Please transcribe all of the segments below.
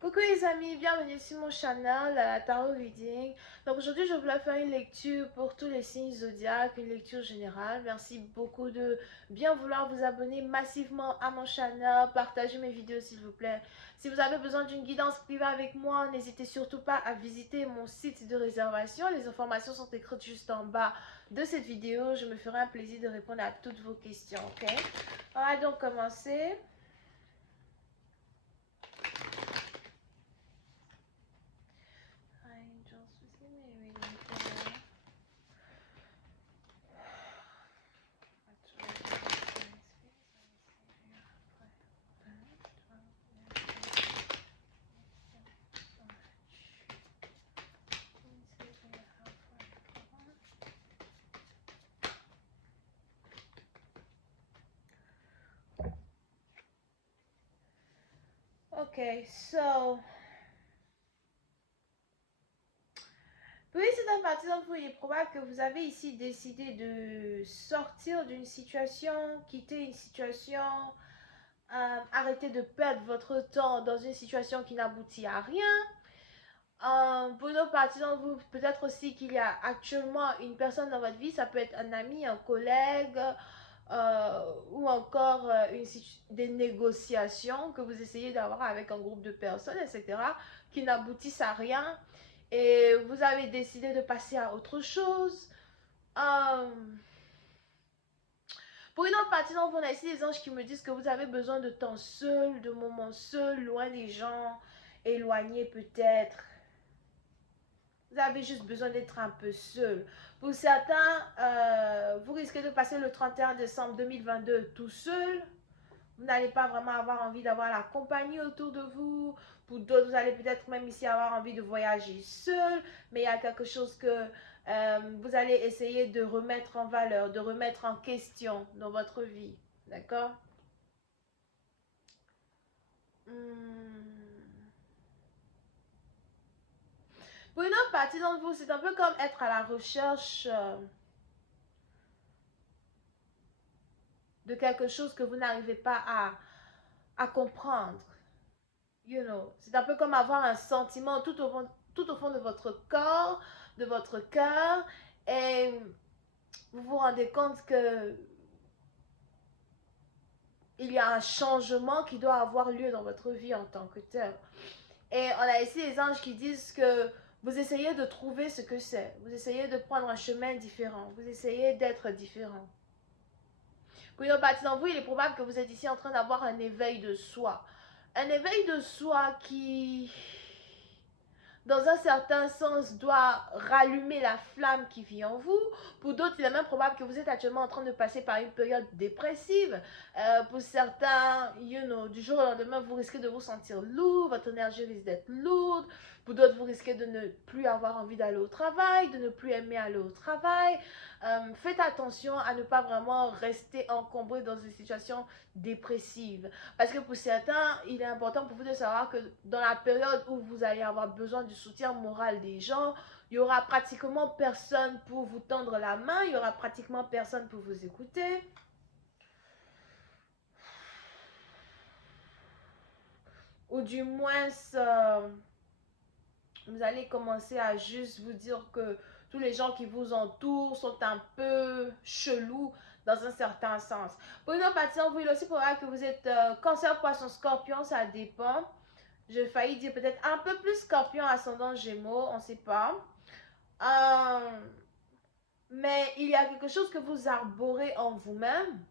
Coucou les amis, bienvenue sur mon channel Tarot Reading. Donc aujourd'hui je voulais faire une lecture pour tous les signes zodiaques, une lecture générale. Merci beaucoup de bien vouloir vous abonner massivement à mon channel, partagez mes vidéos s'il vous plaît. Si vous avez besoin d'une guidance privée avec moi, n'hésitez surtout pas à visiter mon site de réservation. Les informations sont écrites juste en bas de cette vidéo. Je me ferai un plaisir de répondre à toutes vos questions, ok? On va donc commencer. Okay, so pour cette partie d'entre vous, il est probable que vous avez ici décidé de sortir d'une situation, quitter une situation, arrêter de perdre votre temps dans une situation qui n'aboutit à rien. Pour une autre partie d'entre vous, peut-être aussi qu'il y a actuellement une personne dans votre vie, ça peut être un ami, un collègue, ou encore des négociations que vous essayez d'avoir avec un groupe de personnes, etc., qui n'aboutissent à rien et vous avez décidé de passer à autre chose. Pour une autre partie d'entre vous, on a ici des anges qui me disent que vous avez besoin de temps seul, de moments seuls, loin des gens, éloignés peut-être. Vous avez juste besoin d'être un peu seul. Pour certains, vous risquez de passer le 31 décembre 2022 tout seul. Vous n'allez pas vraiment avoir envie d'avoir la compagnie autour de vous. Pour d'autres, vous allez peut-être même ici avoir envie de voyager seul. Mais il y a quelque chose que vous allez essayer de remettre en valeur, de remettre en question dans votre vie. D'accord? Pour une autre partie d'entre vous, c'est un peu comme être à la recherche de quelque chose que vous n'arrivez pas à comprendre. You know, c'est un peu comme avoir un sentiment tout au fond de votre corps, de votre cœur, et vous vous rendez compte que il y a un changement qui doit avoir lieu dans votre vie en tant que tel. Et on a ici les anges qui disent que vous essayez de trouver ce que c'est. Vous essayez de prendre un chemin différent. Vous essayez d'être différent. Pour une partie d'entre vous, il est probable que vous êtes ici en train d'avoir un éveil de soi. Un éveil de soi qui, dans un certain sens, doit rallumer la flamme qui vit en vous. Pour d'autres, il est même probable que vous êtes actuellement en train de passer par une période dépressive. Pour certains, du jour au lendemain, vous risquez de vous sentir lourd, votre énergie risque d'être lourde. Pour d'autres, vous risquez de ne plus avoir envie d'aller au travail, de ne plus aimer aller au travail. Faites attention à ne pas vraiment rester encombré dans une situation dépressive. Parce que pour certains, il est important pour vous de savoir que dans la période où vous allez avoir besoin du soutien moral des gens, il y aura pratiquement personne pour vous tendre la main, il y aura pratiquement personne pour vous écouter. Ou du moins, vous allez commencer à juste vous dire que tous les gens qui vous entourent sont un peu chelous dans un certain sens. Pour une autre partie, vous il aussi probable que vous êtes cancer, poisson, scorpion, ça dépend. J'ai failli dire peut-être un peu plus scorpion, ascendant gémeaux, on ne sait pas. Mais il y a quelque chose que vous arborez en vous-même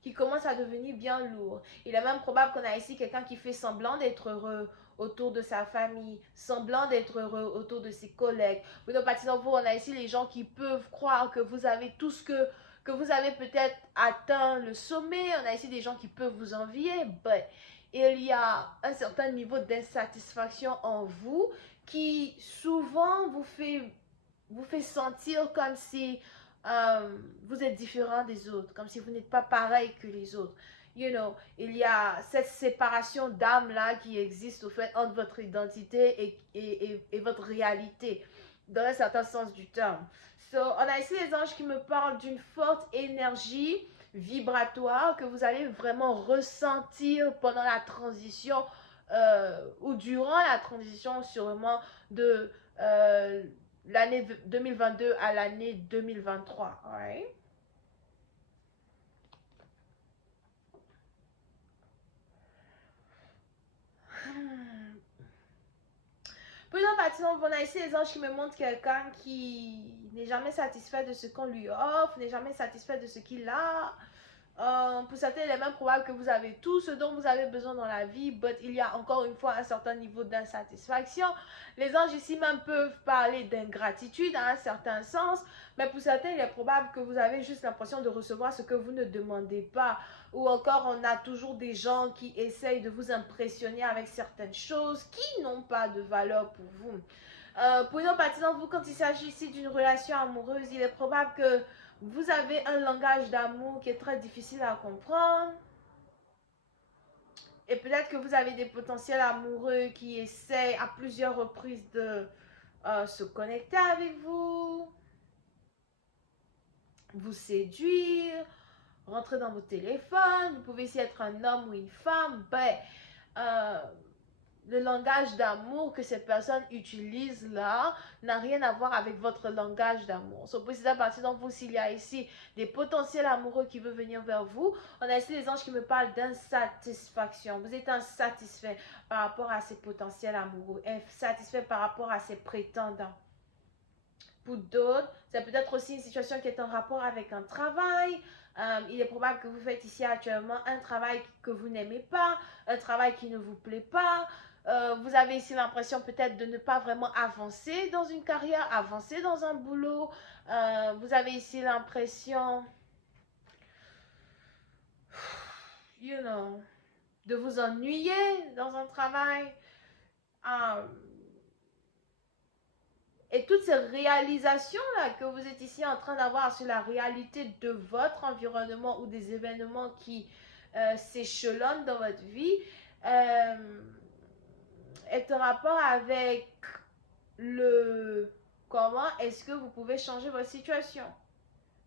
qui commence à devenir bien lourd. Il est même probable qu'on a ici quelqu'un qui fait semblant d'être heureux autour de sa famille, semblant d'être heureux autour de ses collègues. Pour nos parties d'enfants, on a ici les gens qui peuvent croire que vous avez tout ce que vous avez peut-être atteint le sommet. On a ici des gens qui peuvent vous envier. But il y a un certain niveau d'insatisfaction en vous qui souvent vous fait sentir comme si vous êtes différent des autres, comme si vous n'êtes pas pareil que les autres. You know, il y a cette séparation d'âme là qui existe au fait entre votre identité et votre réalité, dans un certain sens du terme. So, on a ici les anges qui me parlent d'une forte énergie vibratoire que vous allez vraiment ressentir pendant la transition ou durant la transition sûrement de l'année 2022 à l'année 2023. Right? Pour une autre partie, on a ici les anges qui me montrent quelqu'un qui n'est jamais satisfait de ce qu'on lui offre, n'est jamais satisfait de ce qu'il a. Pour certains, il est même probable que vous avez tout ce dont vous avez besoin dans la vie, mais il y a encore une fois un certain niveau d'insatisfaction. Les anges ici même peuvent parler d'ingratitude à un certain sens, mais pour certains, il est probable que vous avez juste l'impression de recevoir ce que vous ne demandez pas. Ou encore, on a toujours des gens qui essayent de vous impressionner avec certaines choses qui n'ont pas de valeur pour vous. Pour une autre partie d'entre vous, quand il s'agit ici d'une relation amoureuse, il est probable que vous avez un langage d'amour qui est très difficile à comprendre. Et peut-être que vous avez des potentiels amoureux qui essayent à plusieurs reprises de se connecter avec vous, vous séduire, rentrer dans vos téléphones. Vous pouvez ici être un homme ou une femme. Le langage d'amour que ces personnes utilisent là n'a rien à voir avec votre langage d'amour. So, c'est à partir d'entre vous, s'il y a ici des potentiels amoureux qui veulent venir vers vous, on a ici les anges qui me parlent d'insatisfaction. Vous êtes insatisfait par rapport à ces potentiels amoureux, insatisfait par rapport à ces prétendants. Pour d'autres, c'est peut-être aussi une situation qui est en rapport avec un travail. Il est probable que vous faites ici actuellement un travail que vous n'aimez pas, un travail qui ne vous plaît pas. Vous avez ici l'impression peut-être de ne pas vraiment avancer dans une carrière, avancer dans un boulot. Vous avez ici l'impression, de vous ennuyer dans un travail. Et toutes ces réalisations-là que vous êtes ici en train d'avoir sur la réalité de votre environnement ou des événements qui s'échelonnent dans votre vie est en rapport avec le comment est-ce que vous pouvez changer votre situation.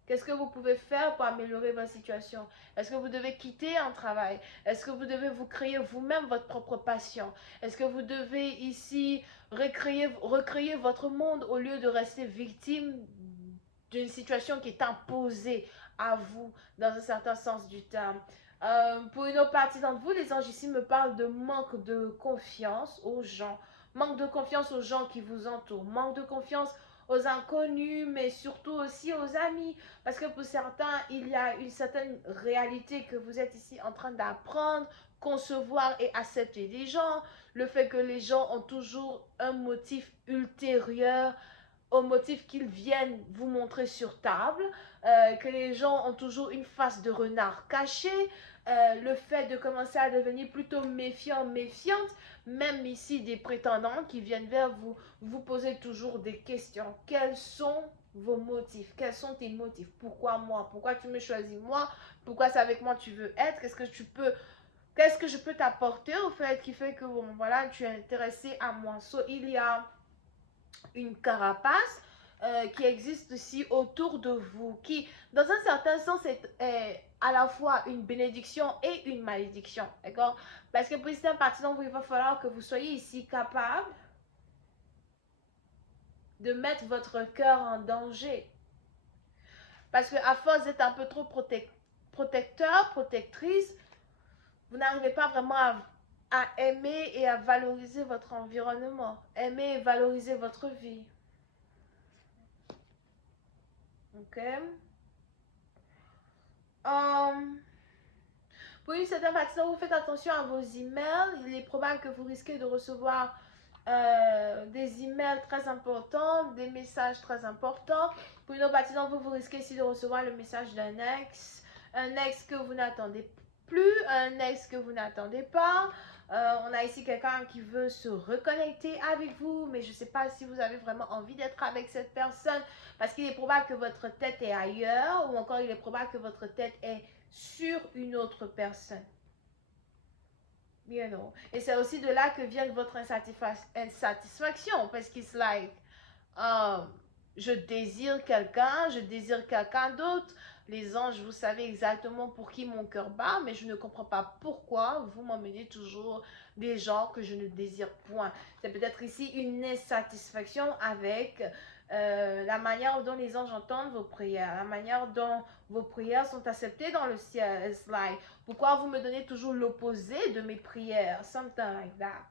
Qu'est-ce que vous pouvez faire pour améliorer votre situation? Est-ce que vous devez quitter un travail? Est-ce que vous devez vous créer vous-même votre propre passion? Est-ce que vous devez ici recréer votre monde au lieu de rester victime d'une situation qui est imposée à vous dans un certain sens du terme? Pour une autre partie d'entre vous, les anges ici me parlent de manque de confiance aux gens. Manque de confiance aux gens qui vous entourent. Manque de confiance aux inconnus, mais surtout aussi aux amis. Parce que pour certains, il y a une certaine réalité que vous êtes ici en train d'apprendre, concevoir et accepter des gens. Le fait que les gens ont toujours un motif ultérieur au motif qu'ils viennent vous montrer sur table, que les gens ont toujours une face de renard cachée, le fait de commencer à devenir plutôt méfiant, méfiante, même ici des prétendants qui viennent vers vous, vous posez toujours des questions. Quels sont vos motifs? Quels sont tes motifs? Pourquoi moi? Pourquoi tu me choisis moi? Pourquoi c'est avec moi tu veux être? Qu'est-ce que je peux t'apporter au fait qui fait que bon, voilà, tu es intéressé à moi? So, il y a une carapace qui existe aussi autour de vous, qui, dans un certain sens, est à la fois une bénédiction et une malédiction, d'accord? Parce que pour certains partisans, il va falloir que vous soyez ici capable de mettre votre cœur en danger. Parce qu'à force d'être un peu trop protecteur, protectrice, vous n'arrivez pas vraiment à aimer et à valoriser votre environnement, aimer et valoriser votre vie. Ok? Pour une certaine partie, vous faites attention à vos emails. Il est probable que vous risquez de recevoir des emails très importants, des messages très importants. Pour une autre partie d'entre vous, vous risquez ici de recevoir le message d'un ex, un ex que vous n'attendez plus, un ex que vous n'attendez pas. On a ici quelqu'un qui veut se reconnecter avec vous, mais je ne sais pas si vous avez vraiment envie d'être avec cette personne, parce qu'il est probable que votre tête est ailleurs, ou encore il est probable que votre tête est sur une autre personne. You know. Et c'est aussi de là que vient votre insatisfaction, parce qu'il like, je désire quelqu'un d'autre. Les anges, vous savez exactement pour qui mon cœur bat, mais je ne comprends pas pourquoi vous m'emmenez toujours des gens que je ne désire point. C'est peut-être ici une insatisfaction avec la manière dont les anges entendent vos prières, la manière dont vos prières sont acceptées dans le ciel. It's like, pourquoi vous me donnez toujours l'opposé de mes prières? Something like that.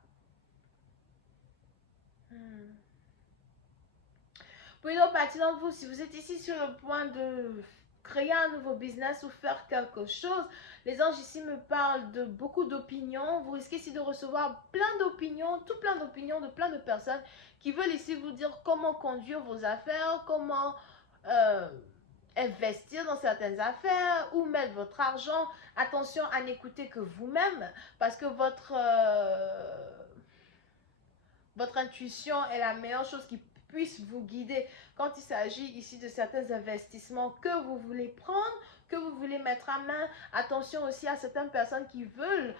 Pour une autre partie d'entre vous, si vous êtes ici sur le point de créer un nouveau business ou faire quelque chose, les anges ici me parlent de beaucoup d'opinions. Vous risquez ici de recevoir plein d'opinions, tout plein d'opinions de plein de personnes qui veulent ici vous dire comment conduire vos affaires, comment investir dans certaines affaires, où mettre votre argent. Attention à n'écouter que vous-même parce que votre intuition est la meilleure chose qui puisse vous guider quand il s'agit ici de certains investissements que vous voulez prendre, que vous voulez mettre à main. Attention aussi à certaines personnes qui veulent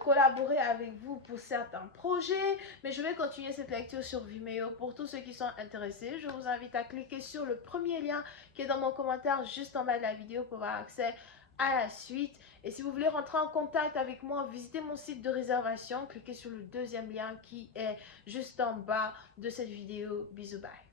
collaborer avec vous pour certains projets. Mais je vais continuer cette lecture sur Vimeo. Pour tous ceux qui sont intéressés, je vous invite à cliquer sur le premier lien qui est dans mon commentaire juste en bas de la vidéo pour avoir accès à la suite. Et si vous voulez rentrer en contact avec moi, visitez mon site de réservation, cliquez sur le deuxième lien qui est juste en bas de cette vidéo. Bisous, bye.